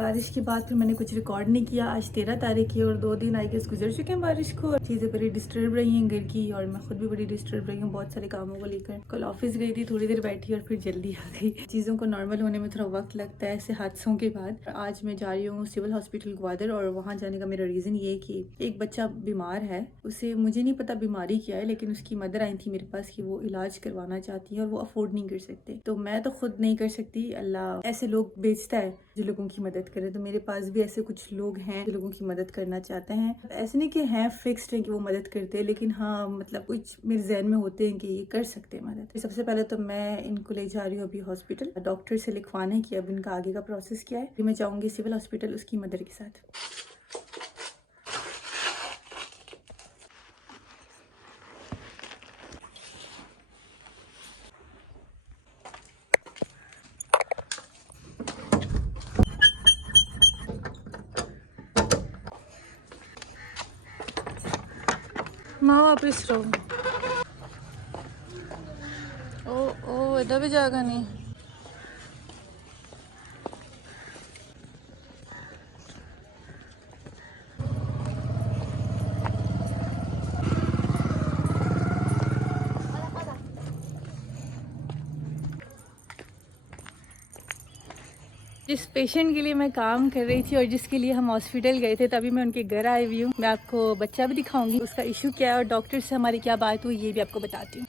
बारिश के बाद फिर मैंने कुछ रिकॉर्ड नहीं किया। आज 13 तारीख है और 2 दिन आई गेस गुजर चुके हैं बारिश को। चीज़ें बड़ी डिस्टर्ब रही हैं घर की और मैं खुद भी बड़ी डिस्टर्ब रही हूँ बहुत सारे कामों को लेकर। कल ऑफिस गई थी, थोड़ी देर बैठी और फिर जल्दी आ गई। चीज़ों को नॉर्मल होने में थोड़ा वक्त लगता है ऐसे हादसों के बाद। आज मैं जा रही हूँ सिविल हॉस्पिटल ग्वादर और वहाँ जाने का मेरा रीज़न ये है कि एक बच्चा बीमार है। उसे मुझे नहीं पता बीमारी क्या है, लेकिन उसकी मदर आई थी मेरे पास कि वो इलाज करवाना चाहती है और वो अफोर्ड नहीं कर सकते। तो मैं तो खुद नहीं कर सकती, अल्लाह ऐसे लोग भेजता है जो लोगों की मदद करे। तो मेरे पास भी ऐसे कुछ लोग हैं जो लोगों की मदद करना चाहते हैं। ऐसे नहीं कि हैं फिक्स्ड हैं कि वो मदद करते हैं, लेकिन हाँ मतलब कुछ मेरे जहन में होते हैं कि ये कर सकते हैं मदद। तो सबसे पहले तो मैं इनको ले जा रही हूँ अभी हॉस्पिटल, डॉक्टर से लिखवाना है कि अब इनका आगे का प्रोसेस क्या है। फिर मैं जाऊँगी सिविल हॉस्पिटल उसकी मदर के साथ। माँ वापिस रहो। ओ इधर भी जाएगा नहीं। जिस पेशेंट के लिए मैं काम कर रही थी और जिसके लिए हम हॉस्पिटल गए थे, तभी मैं उनके घर आई हुई हूँ। मैं आपको बच्चा भी दिखाऊंगी, उसका इशू क्या है और डॉक्टर से हमारी क्या बात हुई ये भी आपको बताती हूँ।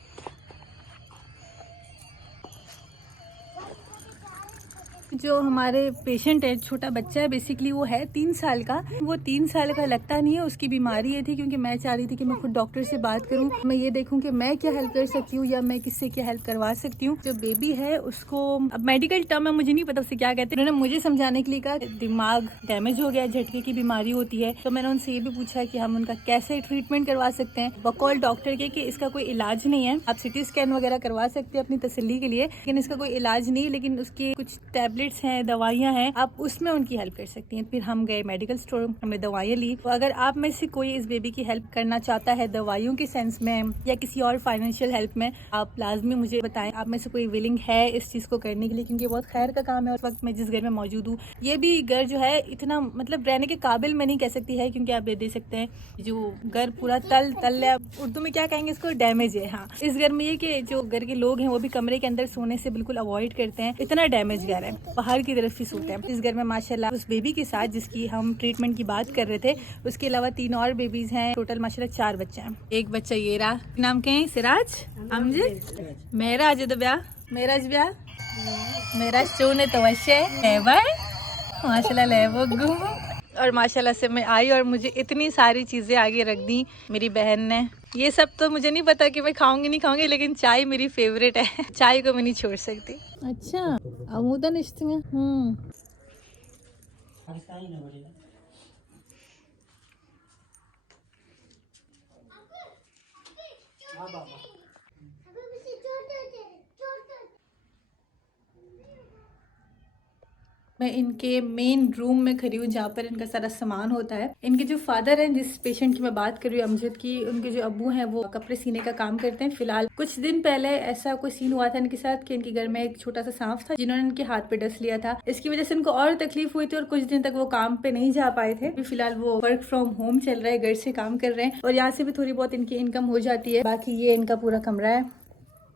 जो हमारे पेशेंट है, छोटा बच्चा है, बेसिकली वो है 3 साल का। वो 3 साल का लगता नहीं है, उसकी बीमारी ये थी क्योंकि मैं चाह रही थी कि मैं खुद डॉक्टर से बात करूं, मैं ये देखूं कि मैं क्या हेल्प कर सकती हूँ या मैं किससे क्या हेल्प करवा सकती हूँ। जो बेबी है उसको, अब मेडिकल टर्म है मुझे नहीं पता उसे क्या कहते हैं, उन्होंने मुझे समझाने के लिए कहा दिमाग डैमेज हो गया, झटके की बीमारी होती है। तो मैंने उनसे ये भी पूछा कि हम उनका कैसे ट्रीटमेंट करवा सकते हैं। बकौल डॉक्टर के कि इसका कोई इलाज नहीं है, आप सिटी स्कैन वगैरह करवा सकते हैं अपनी तसल्ली के लिए, लेकिन इसका कोई इलाज नहीं है, लेकिन उसके कुछ टैबलेट्स हैं, दवाइयां हैं, आप उसमें उनकी हेल्प कर सकती हैं। फिर हम गए मेडिकल स्टोर, हमने दवाइयां ली। तो अगर आप में से कोई इस बेबी की हेल्प करना चाहता है दवाइयों के सेंस में या किसी और फाइनेंशियल हेल्प में, आप लाजमी मुझे बताएं। आप में से कोई विलिंग है इस चीज को करने के लिए, क्योंकि बहुत खैर का काम है। उस वक्त मैं जिस घर में मौजूद हूँ, ये भी घर जो है इतना मतलब रहने के काबिल मैं नहीं कह सकती है, क्योंकि आप दे सकते हैं जो घर पूरा तल है, उर्दू में क्या कहेंगे इसको, डैमेज है। हाँ, इस घर में ये कि जो घर के लोग हैं वो भी कमरे के अंदर सोने से बिल्कुल अवॉइड करते हैं, इतना डैमेज घर है, बाहर की तरफ ही सोते हैं। इस घर में माशाल्लाह उस बेबी के साथ जिसकी हम ट्रीटमेंट की बात कर रहे थे, उसके अलावा 3 और बेबीज हैं। टोटल माशाल्लाह 4 बच्चे हैं। एक बच्चा ये रहा, नाम क्या है, सिराज, अमजद, मेराज ब्याह, मेराज ब्याह, मेरा चूने तो है माशाल्लाह लेवो। और माशाल्लाह से मैं आई और मुझे इतनी सारी चीज़ें आगे रख दी मेरी बहन ने। ये सब तो मुझे नहीं पता कि मैं खाऊंगी नहीं खाऊंगी, लेकिन चाय मेरी फेवरेट है। चाय को मैं नहीं छोड़ सकती। अच्छा अमूदा निश्चित। मैं इनके मेन रूम में खड़ी हूँ जहाँ पर इनका सारा सामान होता है। इनके जो फादर हैं, जिस पेशेंट की मैं बात कर रही हूँ अमजद की, उनके जो अब्बू हैं वो कपड़े सीने का काम करते हैं। फिलहाल कुछ दिन पहले ऐसा कोई सीन हुआ था इनके साथ कि इनके घर में एक छोटा सा सांप था जिन्होंने इनके हाथ पे डस लिया था। इसकी वजह से इनको और तकलीफ हुई थी और कुछ दिन तक वो काम पे नहीं जा पाए थे। फिलहाल वो वर्क फ्रॉम होम चल रहा है, घर से काम कर रहे हैं और यहाँ से भी थोड़ी बहुत इनकी इनकम हो जाती है। बाकी ये इनका पूरा कमरा है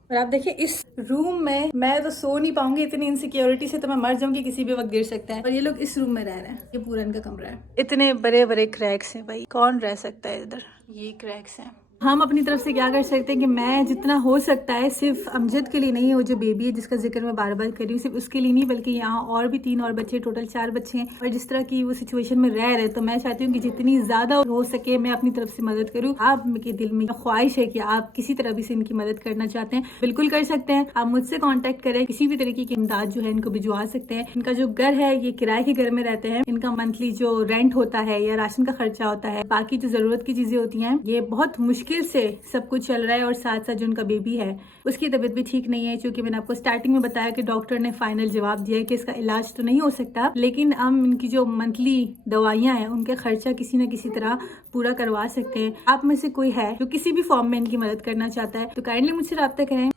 और आप देखिए इस रूम में मैं तो सो नहीं पाऊंगी, इतनी इनसिक्योरिटी से तो मैं मर जाऊंगी, किसी भी वक्त गिर सकता है। और ये लोग इस रूम में रह रहे हैं, ये पूरा इनका कमरा है। इतने बड़े बड़े क्रैक्स हैं भाई, कौन रह सकता है इधर, ये क्रैक्स हैं। हम अपनी तरफ से क्या कर सकते हैं कि मैं जितना हो सकता है, सिर्फ अमजद के लिए नहीं, वो जो बेबी है जिसका जिक्र मैं बार बार कर रही हूँ, सिर्फ उसके लिए नहीं बल्कि यहाँ और भी 3 और बच्चे, टोटल 4 बच्चे हैं और जिस तरह की वो सिचुएशन में रह रहे, तो मैं चाहती हूँ कि जितनी ज्यादा हो सके मैं अपनी तरफ से मदद करूँ। आपके दिल में ख्वाहिश है कि आप किसी तरह भी से इनकी मदद करना चाहते हैं, बिल्कुल कर सकते हैं। आप मुझसे कॉन्टेक्ट करें, किसी भी तरीके की इमदाद जो है इनको भिजवा सकते हैं। इनका जो घर है ये किराए के घर में रहते हैं। इनका मंथली जो रेंट होता है या राशन का खर्चा होता है, बाकी जो जरूरत की चीजें होती हैं, ये बहुत मुश्किल से सब कुछ चल रहा है। और साथ साथ जो उनका बेबी है उसकी तबीयत भी ठीक नहीं है, क्योंकि मैंने आपको स्टार्टिंग में बताया कि डॉक्टर ने फाइनल जवाब दिया है कि इसका इलाज तो नहीं हो सकता, लेकिन हम इनकी जो मंथली दवाइयां हैं उनके खर्चा किसी न किसी तरह पूरा करवा सकते हैं। आप में से कोई है जो किसी भी फॉर्म में इनकी मदद करना चाहता है तो काइंडली मुझसे रब्ता करें।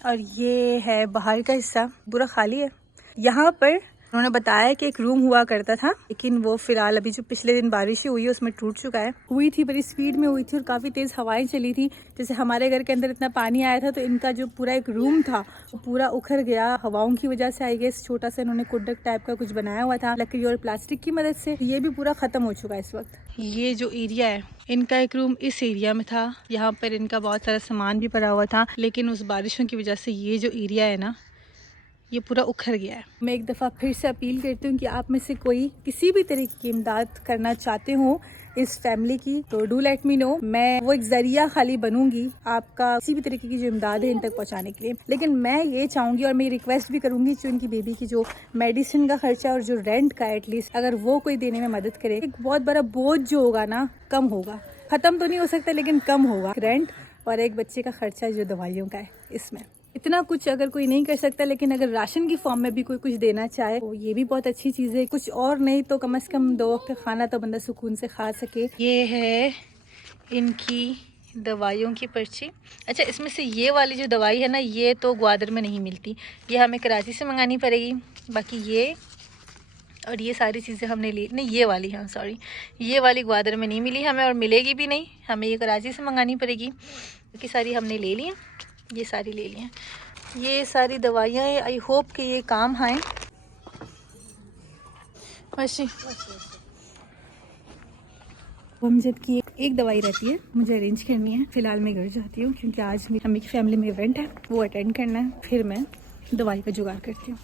और ये है बाहर का हिस्सा, पूरा खाली है, यहाँ पर उन्होंने बताया कि एक रूम हुआ करता था, लेकिन वो फिलहाल अभी जो पिछले दिन बारिश हुई है उसमें टूट चुका है। हुई थी बड़ी स्पीड में हुई थी और काफ़ी तेज़ हवाएं चली थी। जैसे हमारे घर के अंदर इतना पानी आया था तो इनका जो पूरा एक रूम था वो पूरा उखड़ गया हवाओं की वजह से। आई गेस छोटा सा इन्होंने कुड्डक टाइप का कुछ बनाया हुआ था लकड़ी और प्लास्टिक की मदद से। ये भी पूरा ख़त्म हो चुका है इस वक्त। ये जो एरिया है इनका एक रूम इस एरिया में था, यहाँ पर इनका बहुत सारा सामान भी पड़ा हुआ था, लेकिन उस बारिशों की वजह से ये जो एरिया है ना ये पूरा उखड़ गया है। मैं एक दफ़ा फिर से अपील करती हूँ कि आप में से कोई किसी भी तरीके की इमदाद करना चाहते हो इस फैमिली की तो डू लेट मी नो। मैं वो एक जरिया खाली बनूंगी आपका किसी भी तरीके की जो इमदाद है इन तक पहुँचाने के लिए। लेकिन मैं ये चाहूँगी और मैं रिक्वेस्ट भी करूँगी जो इनकी बेबी की जो मेडिसिन का खर्चा और जो रेंट का एटलीस्ट अगर वो कोई देने में मदद करे, एक बहुत बड़ा बोझ जो होगा ना कम होगा। ख़त्म तो नहीं हो सकता लेकिन कम होगा। रेंट और एक बच्चे का खर्चा जो दवाइयों का है, इसमें इतना कुछ अगर कोई नहीं कर सकता, लेकिन अगर राशन की फॉर्म में भी कोई कुछ देना चाहे तो ये भी बहुत अच्छी चीज़ है। कुछ और नहीं तो कम से कम 2 वक्त का खाना तो बंदा सुकून से खा सके। ये है इनकी दवाइयों की पर्ची। अच्छा, इसमें से ये वाली जो दवाई है ना ये तो ग्वादर में नहीं मिलती, ये हमें कराची से मंगानी पड़ेगी। बाकी ये और ये सारी चीज़ें हमने ली नहीं, ये वाली, हाँ सॉरी, ये वाली ग्वादर में नहीं मिली हमें और मिलेगी भी नहीं, हमें ये कराची से मंगानी पड़ेगी। बाकी सारी हमने ले ली हैं, ये सारी ले ली हैं। ये सारी दवाइयाँ हैं, आई होप कि ये काम आएँ। हम जबकि एक दवाई रहती है मुझे अरेंज करनी है, फिलहाल मैं घर जाती हूँ क्योंकि आज हमें फैमिली में इवेंट है वो अटेंड करना है, फिर मैं दवाई का जुगाड़ करती हूँ।